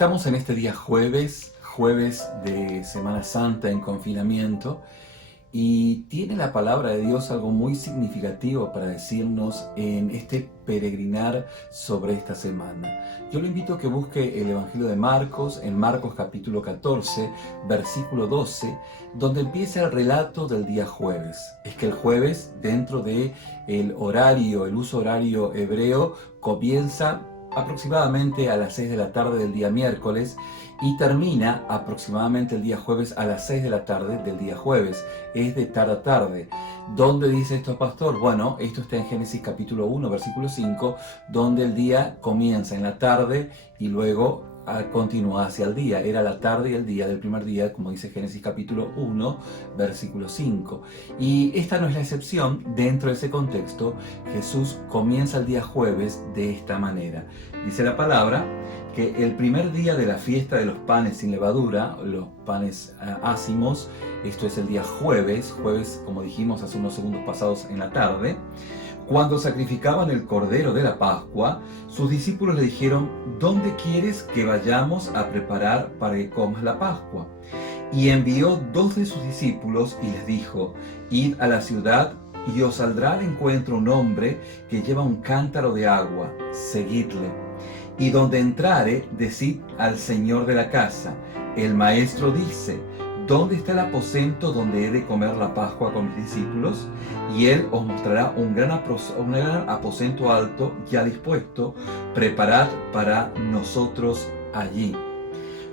Estamos en este día jueves de Semana Santa en confinamiento, y tiene la palabra de Dios algo muy significativo para decirnos en este peregrinar sobre esta semana. Yo lo invito a que busque el Evangelio de Marcos, en Marcos capítulo 14, versículo 12, donde empieza el relato del día jueves. Es que el jueves, dentro de el uso horario hebreo, comienza aproximadamente a las 6 de la tarde del día miércoles y termina aproximadamente el día jueves a las 6 de la tarde del día jueves. Es de tarde a tarde. ¿Dónde dice esto, pastor? Bueno, esto está en Génesis capítulo 1, versículo 5, donde el día comienza en la tarde y luego continúa hacia el día. Era la tarde y el día del primer día, como dice Génesis capítulo 1, versículo 5. Y esta no es la excepción. Dentro de ese contexto, Jesús comienza el día jueves de esta manera. Dice la palabra que el primer día de la fiesta de los panes sin levadura, los panes ácimos, esto es el día jueves, como dijimos hace unos segundos pasados, en la tarde, cuando sacrificaban el cordero de la Pascua, sus discípulos le dijeron: ¿dónde quieres que vayamos a preparar para que comas la Pascua? Y envió 2 de sus discípulos y les dijo: id a la ciudad y os saldrá al encuentro un hombre que lleva un cántaro de agua, seguidle. Y donde entrare, decid al señor de la casa: el maestro dice, ¿dónde está el aposento donde he de comer la Pascua con mis discípulos? Y él os mostrará un gran aposento alto ya dispuesto, preparad para nosotros allí.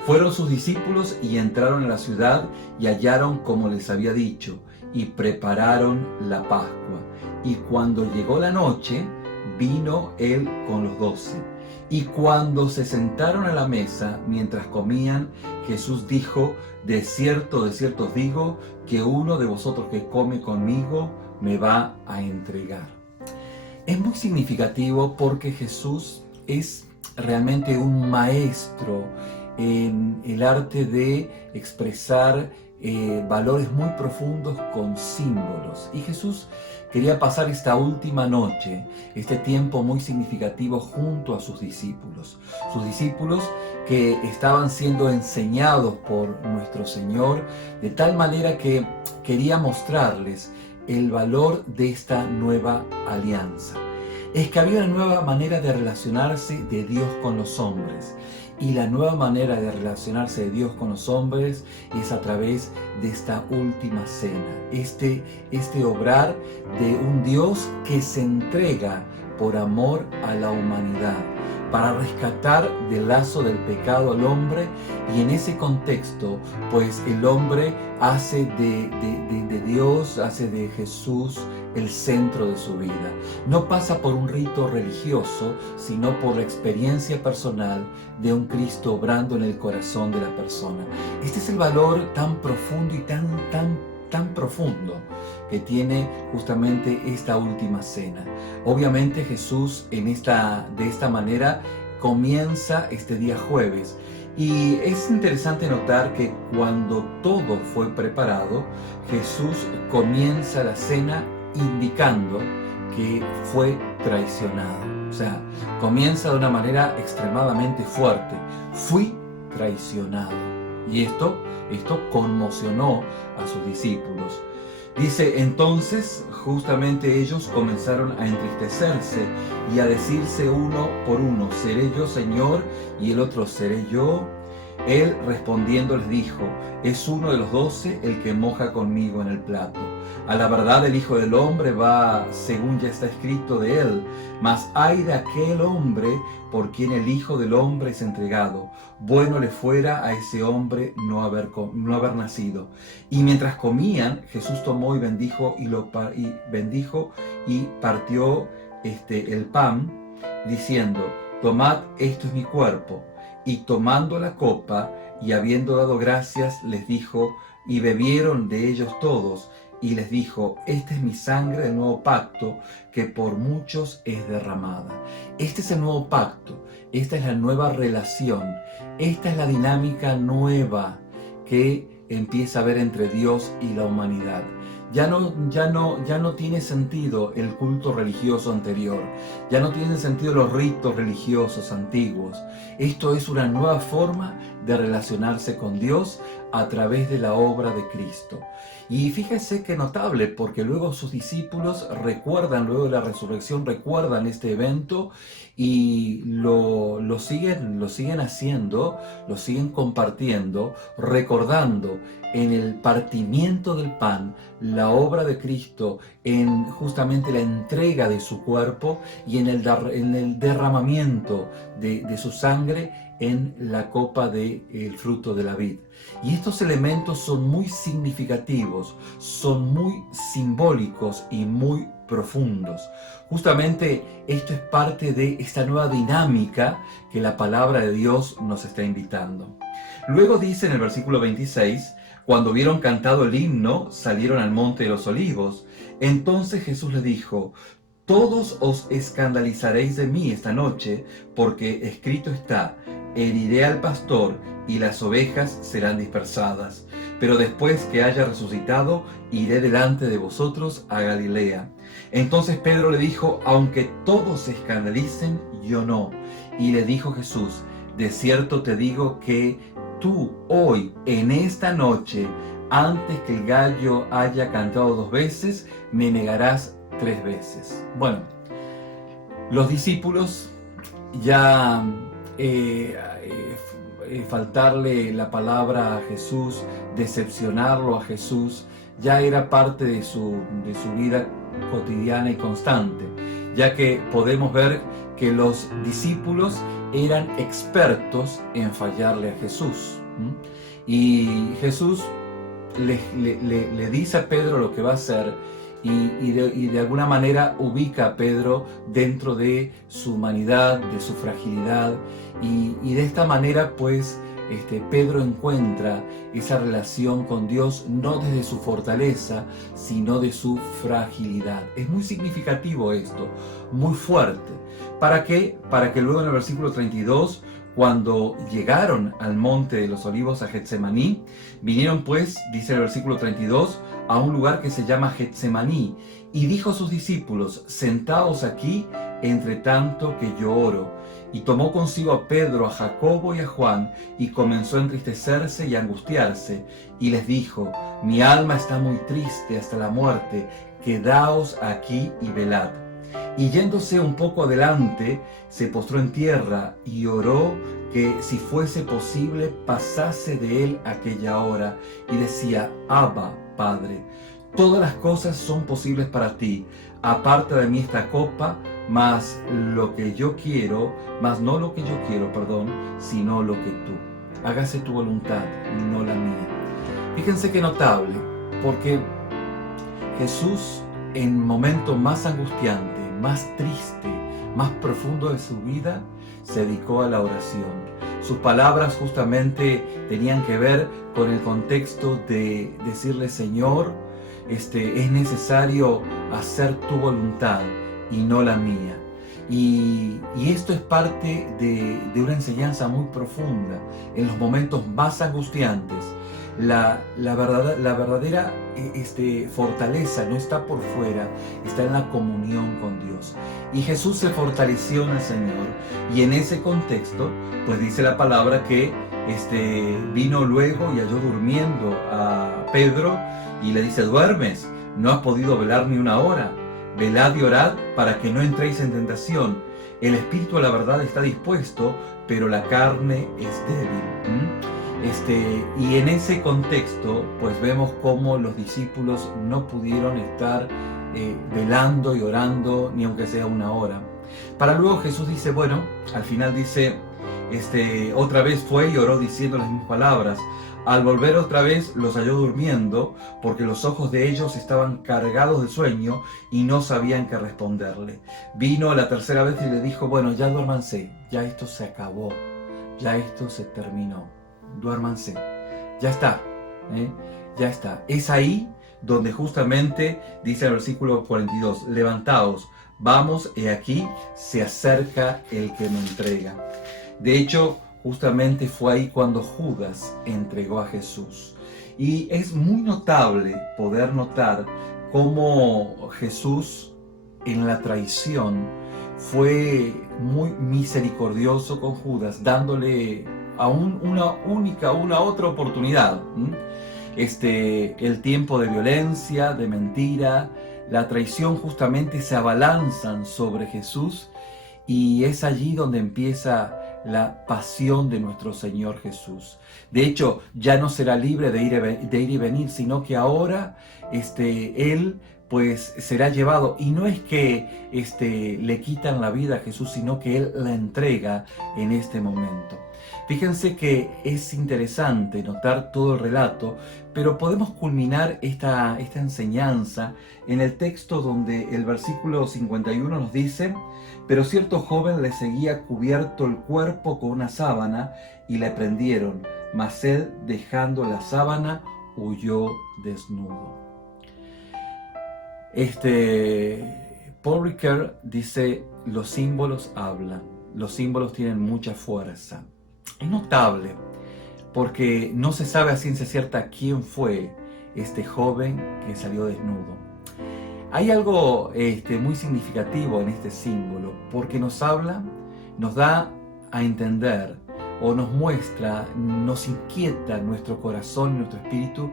Fueron sus discípulos y entraron en la ciudad y hallaron como les había dicho, y prepararon la Pascua. Y cuando llegó la noche, vino él con los 12. Y cuando se sentaron a la mesa, mientras comían, Jesús dijo: de cierto os digo, que uno de vosotros que come conmigo me va a entregar. Es muy significativo porque Jesús es realmente un maestro en el arte de expresar valores muy profundos con símbolos. Y Jesús quería pasar esta última noche, este tiempo muy significativo, junto a sus discípulos. Sus discípulos que estaban siendo enseñados por nuestro Señor, de tal manera que quería mostrarles el valor de esta nueva alianza. Es que había una nueva manera de relacionarse de Dios con los hombres. Y la nueva manera de relacionarse de Dios con los hombres es a través de esta última cena. Este obrar de un Dios que se entrega por amor a la humanidad, para rescatar del lazo del pecado al hombre, y en ese contexto, pues el hombre hace de Dios, hace de Jesús el centro de su vida. No pasa por un rito religioso, sino por la experiencia personal de un Cristo obrando en el corazón de la persona. Este es el valor tan profundo y tan profundo que tiene justamente esta última cena. Obviamente Jesús de esta manera comienza este día jueves, y es interesante notar que cuando todo fue preparado, Jesús comienza la cena indicando que fue traicionado. O sea, comienza de una manera extremadamente fuerte: fui traicionado. Y esto conmocionó a sus discípulos. Dice: entonces justamente ellos comenzaron a entristecerse y a decirse uno por uno: ¿seré yo, Señor? Y el otro: ¿seré yo? Él respondiendo les dijo: es uno de los 12 el que moja conmigo en el plato. A la verdad el Hijo del Hombre va según ya está escrito de él, mas ay de aquel hombre por quien el Hijo del Hombre es entregado. Bueno le fuera a ese hombre no haber nacido. Y mientras comían, Jesús tomó y bendijo y partió el pan, diciendo: tomad, esto es mi cuerpo. Y tomando la copa y habiendo dado gracias, les dijo, y bebieron de ellos todos. Y les dijo: esta es mi sangre del nuevo pacto, que por muchos es derramada. Este es el nuevo pacto, esta es la nueva relación, esta es la dinámica nueva que empieza a haber entre Dios y la humanidad. Ya no tiene sentido el culto religioso anterior. Ya no tienen sentido los ritos religiosos antiguos. Esto es una nueva forma de relacionarse con Dios a través de la obra de Cristo. Y fíjese qué notable, porque luego sus discípulos recuerdan, luego de la resurrección, recuerdan este evento y lo siguen haciendo, lo siguen compartiendo, recordando en el partimiento del pan la obra de Cristo, en justamente la entrega de su cuerpo y en el derramamiento de su sangre en la copa del fruto de la vid. Y estos elementos son muy significativos, son muy simbólicos y muy profundos. Justamente esto es parte de esta nueva dinámica que la palabra de Dios nos está invitando. Luego dice en el versículo 26, cuando hubieron cantado el himno, salieron al monte de los olivos. Entonces Jesús les dijo: todos os escandalizaréis de mí esta noche, porque escrito está: heriré al pastor y las ovejas serán dispersadas. Pero después que haya resucitado, iré delante de vosotros a Galilea. Entonces Pedro le dijo: aunque todos se escandalicen, yo no. Y le dijo Jesús: de cierto te digo que tú hoy, en esta noche, antes que el gallo haya cantado 2 veces, me negarás 3 veces. Bueno, los discípulos ya faltarle la palabra a Jesús, decepcionarlo a Jesús, ya era parte de su vida cotidiana y constante, ya que podemos ver que los discípulos eran expertos en fallarle a Jesús. Y Jesús le dice a Pedro lo que va a hacer y de alguna manera ubica a Pedro dentro de su humanidad, de su fragilidad y de esta manera pues Pedro encuentra esa relación con Dios no desde su fortaleza, sino de su fragilidad. Es muy significativo esto, muy fuerte. ¿Para qué? Para que luego en el versículo 32, cuando llegaron al monte de los olivos a Getsemaní, vinieron pues, dice el versículo 32, a un lugar que se llama Getsemaní, y dijo a sus discípulos: sentaos aquí, entre tanto que yo oro. Y tomó consigo a Pedro, a Jacobo y a Juan, y comenzó a entristecerse y a angustiarse, y les dijo: mi alma está muy triste hasta la muerte, quedaos aquí y velad. Y yéndose un poco adelante, se postró en tierra y oró que, si fuese posible, pasase de él aquella hora, y decía: Abba, Padre, todas las cosas son posibles para ti. Aparta de mí esta copa, mas no lo que yo quiero, sino lo que tú. Hágase tu voluntad, no la mía. Fíjense qué notable, porque Jesús, en el momento más angustiante, más triste, más profundo de su vida, se dedicó a la oración. Sus palabras justamente tenían que ver con el contexto de decirle: Señor, es necesario hacer tu voluntad y no la mía. Y esto es parte de una enseñanza muy profunda. En los momentos más angustiantes, la verdadera fortaleza no está por fuera, está en la comunión con Dios. Y Jesús se fortaleció en el Señor, y en ese contexto pues dice la palabra que vino luego y halló durmiendo a Pedro y le dice: ¿duermes? ¿No has podido velar ni una hora? Velad y orad para que no entréis en tentación. El espíritu a la verdad está dispuesto, pero la carne es débil. Y en ese contexto pues vemos cómo los discípulos no pudieron estar velando y orando ni aunque sea una hora. Para luego Jesús dice, bueno, al final dice, otra vez fue y oró diciendo las mismas palabras. Al volver otra vez los halló durmiendo, porque los ojos de ellos estaban cargados de sueño y no sabían qué responderle. Vino la tercera vez y le dijo: bueno, ya duérmanse, ya esto se acabó, ya esto se terminó, duérmanse, ya está, ya está. Es ahí donde justamente dice el versículo 42, levantaos, vamos, he aquí, se acerca el que me entrega. De hecho, justamente fue ahí cuando Judas entregó a Jesús. Y es muy notable poder notar cómo Jesús en la traición fue muy misericordioso con Judas, dándole aún una otra oportunidad. El tiempo de violencia, de mentira, la traición justamente se abalanzan sobre Jesús, y es allí donde empieza la pasión de nuestro Señor Jesús. De hecho, ya no será libre de ir y venir, sino que ahora Él pues será llevado. Y no es que le quitan la vida a Jesús, sino que Él la entrega en este momento. Fíjense que es interesante notar todo el relato, pero podemos culminar esta enseñanza en el texto donde el versículo 51 nos dice: pero cierto joven le seguía cubierto el cuerpo con una sábana y le prendieron, mas él, dejando la sábana, huyó desnudo. Paul Ricoeur dice: los símbolos hablan, los símbolos tienen mucha fuerza. Es notable porque no se sabe a ciencia cierta quién fue este joven que salió desnudo. Hay algo muy significativo en este símbolo, porque nos habla, nos da a entender o nos muestra, nos inquieta nuestro corazón, nuestro espíritu,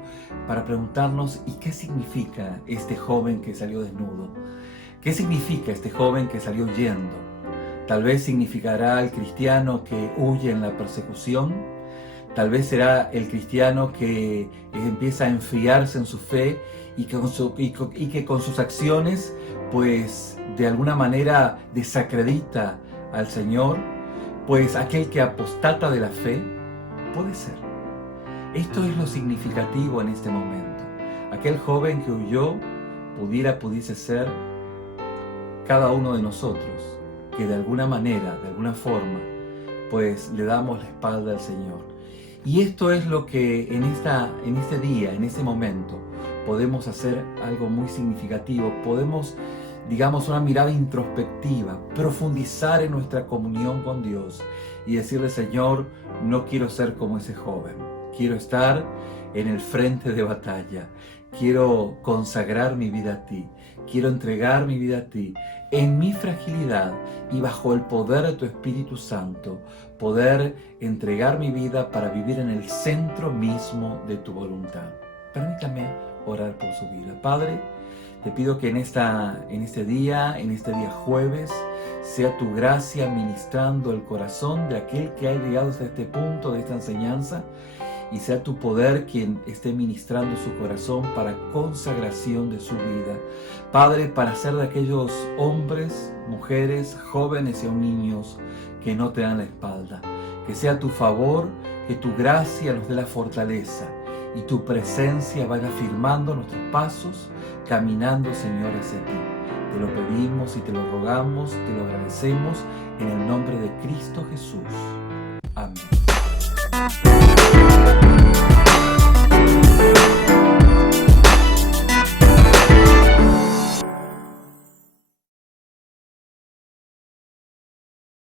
para preguntarnos: ¿y qué significa este joven que salió desnudo? ¿Qué significa este joven que salió huyendo? Tal vez significará el cristiano que huye en la persecución. Tal vez será el cristiano que empieza a enfriarse en su fe y que con sus acciones, pues de alguna manera desacredita al Señor. Pues aquel que apostata de la fe, puede ser. Esto es lo significativo en este momento. Aquel joven que huyó pudiese ser cada uno de nosotros, que de alguna manera, de alguna forma, pues le damos la espalda al Señor. Y esto es lo que en este día, en este momento, podemos hacer algo muy significativo. Podemos, digamos, una mirada introspectiva, profundizar en nuestra comunión con Dios y decirle: Señor, no quiero ser como ese joven. Quiero estar en el frente de batalla. Quiero consagrar mi vida a ti. Quiero entregar mi vida a ti, en mi fragilidad y bajo el poder de tu Espíritu Santo, poder entregar mi vida para vivir en el centro mismo de tu voluntad. Permítame orar por su vida. Padre, te pido que en este día jueves, sea tu gracia ministrando el corazón de aquel que ha llegado hasta este punto de esta enseñanza, y sea tu poder quien esté ministrando su corazón para consagración de su vida. Padre, para ser de aquellos hombres, mujeres, jóvenes y aún niños que no te dan la espalda. Que sea tu favor, que tu gracia nos dé la fortaleza y tu presencia vaya firmando nuestros pasos, caminando, Señor, hacia ti. Te lo pedimos y te lo rogamos, te lo agradecemos en el nombre de Cristo Jesús.